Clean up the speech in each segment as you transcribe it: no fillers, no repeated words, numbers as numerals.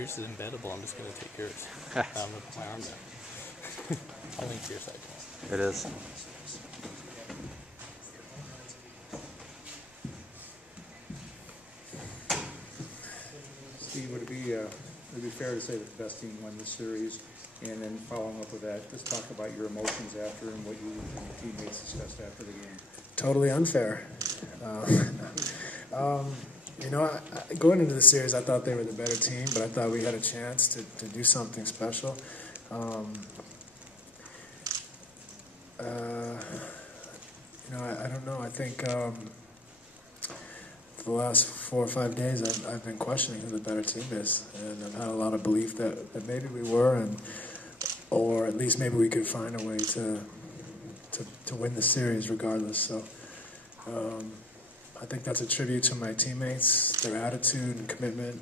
yours is embeddable, I'm just going to take yours. I'm going to put my arm down. I'll link to your side. It is. Steve, would it be fair to say that the best team won this series? And then following up with that, just talk about your emotions after and what you and your teammates discussed after the game. Totally unfair. Going into the series, I thought they were the better team, but I thought we had a chance to do something special. I don't know. I think for the last 4 or 5 days, I've been questioning who the better team is, and I've had a lot of belief that maybe we were, or at least maybe we could find a way to win the series regardless. So I think that's a tribute to my teammates, their attitude and commitment.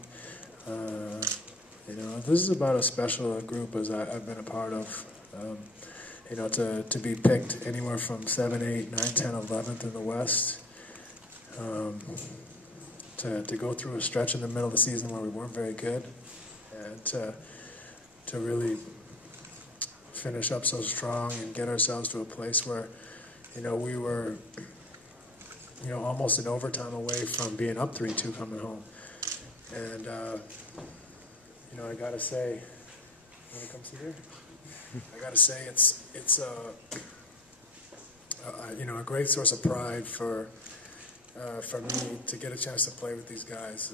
This is about as special a group as I've been a part of. To be picked anywhere from 7, 8, 9, 10, 11th in the West, to go through a stretch in the middle of the season where we weren't very good, and to really finish up so strong and get ourselves to a place where, we were, almost in overtime away from being up 3-2 coming home. And, I got to say, when it comes to here, I got to say it's a great source of pride for me to get a chance to play with these guys.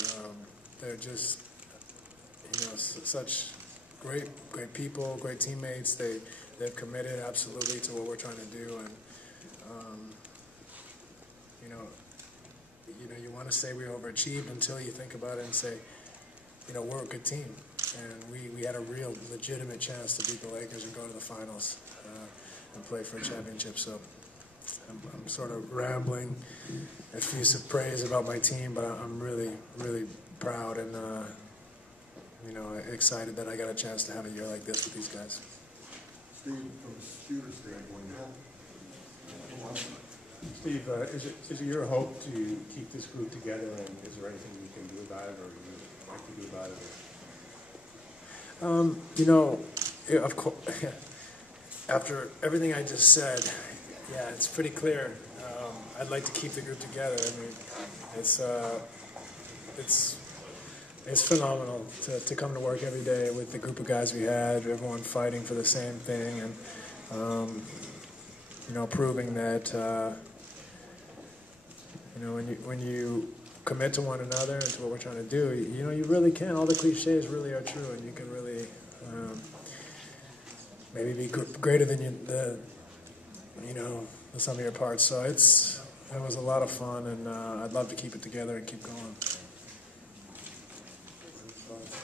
They're just such great people, great teammates. They've committed absolutely to what we're trying to do, and you want to say we overachieved until you think about it and say, we're a good team. And we had a real legitimate chance to beat the Lakers and go to the finals and play for a championship. So I'm sort of rambling effusive praise about my team, but I'm really, really proud and excited that I got a chance to have a year like this with these guys. Steve, from a shooter standpoint, Steve, is it your hope to keep this group together, and is there anything you can do about it, or you like to do about it? Of course, after everything I just said, yeah, it's pretty clear. I'd like to keep the group together. I mean, it's phenomenal to come to work every day with the group of guys we had, everyone fighting for the same thing, and proving that when you commit to one another and to what we're trying to do, you really can. All the cliches really are true, and you can really maybe be greater than the sum of your parts. So it was a lot of fun, and I'd love to keep it together and keep going.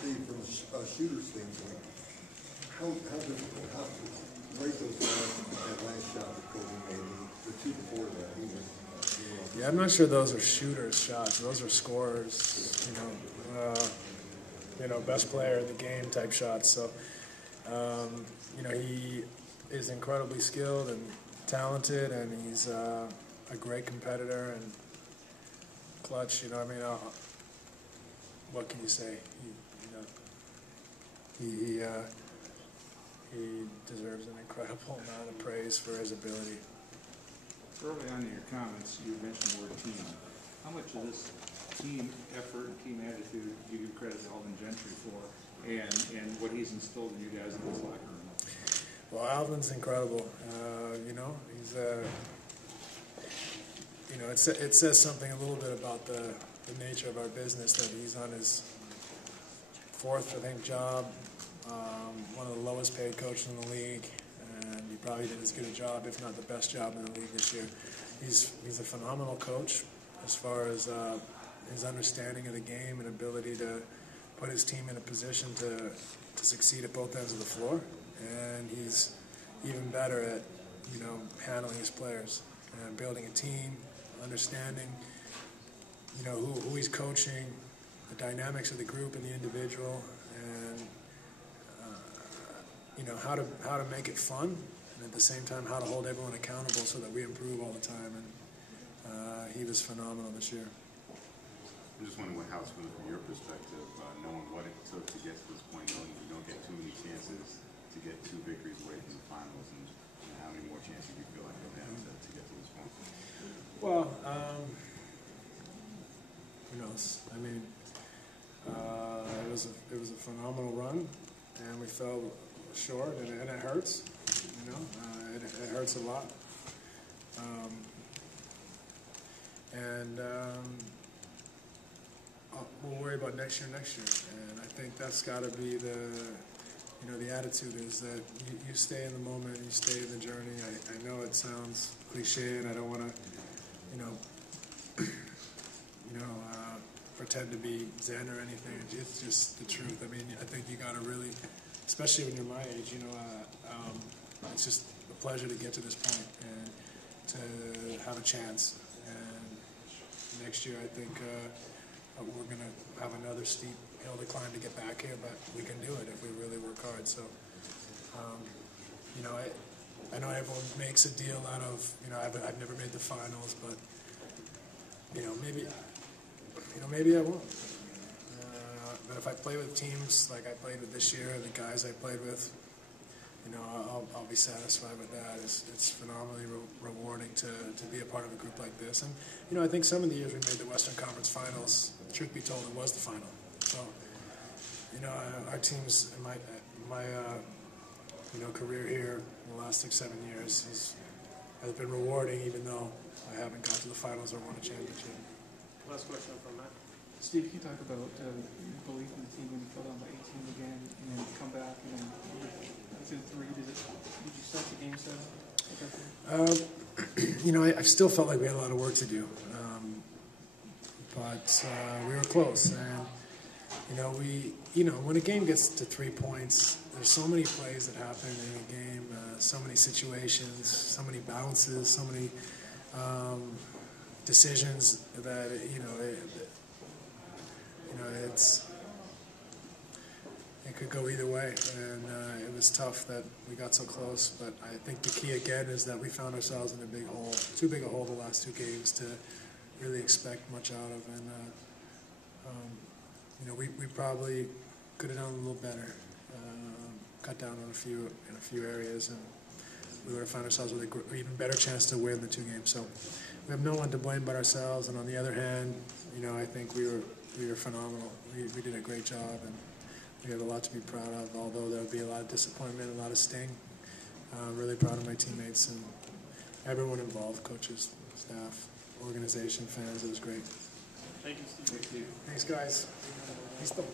Steve, from a shooter standpoint, how to rate those guys that last shot that Kobe made, the two before that, he was. Yeah, I'm not sure those are shooters' shots. Those are scorers, best player in the game type shots. So, he is incredibly skilled and talented, and he's a great competitor and clutch. What can you say? He deserves an incredible amount of praise for his ability. Early on in your comments, you mentioned the word team. How much of this team effort and team attitude do you give credit to Alvin Gentry for, and what he's instilled in you guys in this locker room? Well, Alvin's incredible. He's it says something a little bit about the nature of our business that he's on his fourth, I think, job, one of the lowest paid coaches in the league. And he probably did as good a job, if not the best job in the league this year. He's a phenomenal coach as far as his understanding of the game and ability to put his team in a position to succeed at both ends of the floor. And he's even better at, handling his players and building a team, understanding, who he's coaching, the dynamics of the group and the individual, and how to make it fun, and at the same time how to hold everyone accountable so that we improve all the time. And he was phenomenal this year. I'm just wondering how it's been from your perspective, knowing what it took to get to this victories away from the finals, and how many more chances do you feel like you'll have to get to this point? Well, who knows? I mean, it was a phenomenal run, and we fell short, and it hurts. You know, it hurts a lot. We'll worry about next year, and I think that's got to be the attitude is that you stay in the moment, you stay in the journey. I know it sounds cliche, and I don't want to, pretend to be Zen or anything. It's just the truth. I mean, I think you got to really, especially when you're my age, it's just a pleasure to get to this point and to have a chance. And next year, I think we're going to have another steep hill to climb to get back here, but we can do it if we really work hard. So, I know everyone makes a deal out of, I've never made the finals, but, maybe I won't. But if I play with teams like I played with this year, the guys I played with, I'll be satisfied with that. It's phenomenally rewarding to be a part of a group like this. And, I think some of the years we made the Western Conference Finals, truth be told, it was the final. So, our teams, in my career here in the last 6-7 years has been rewarding, even though I haven't got to the finals or won a championship. Last question from Matt. Steve, can you talk about belief in the team when you fell down by 18 again and then come back and then to 3? Did you start the game 7? I still felt like we had a lot of work to do, but we were close. And when a game gets to 3 points, there's so many plays that happen in a game, so many situations, so many bounces, so many decisions that it could go either way, and it was tough that we got so close. But I think the key again is that we found ourselves in a big hole, too big a hole the last 2 games to really expect much out of. And we probably could have done a little better, cut down on a few areas, and we would have found ourselves with an even better chance to win the 2 games. So we have no one to blame but ourselves. And on the other hand, I think we were phenomenal. We did a great job, and we have a lot to be proud of, although there will be a lot of disappointment, a lot of sting. I'm really proud of my teammates and everyone involved, coaches, staff, organization, fans. It was great. Thank you, Steve. Thanks, guys. Listo.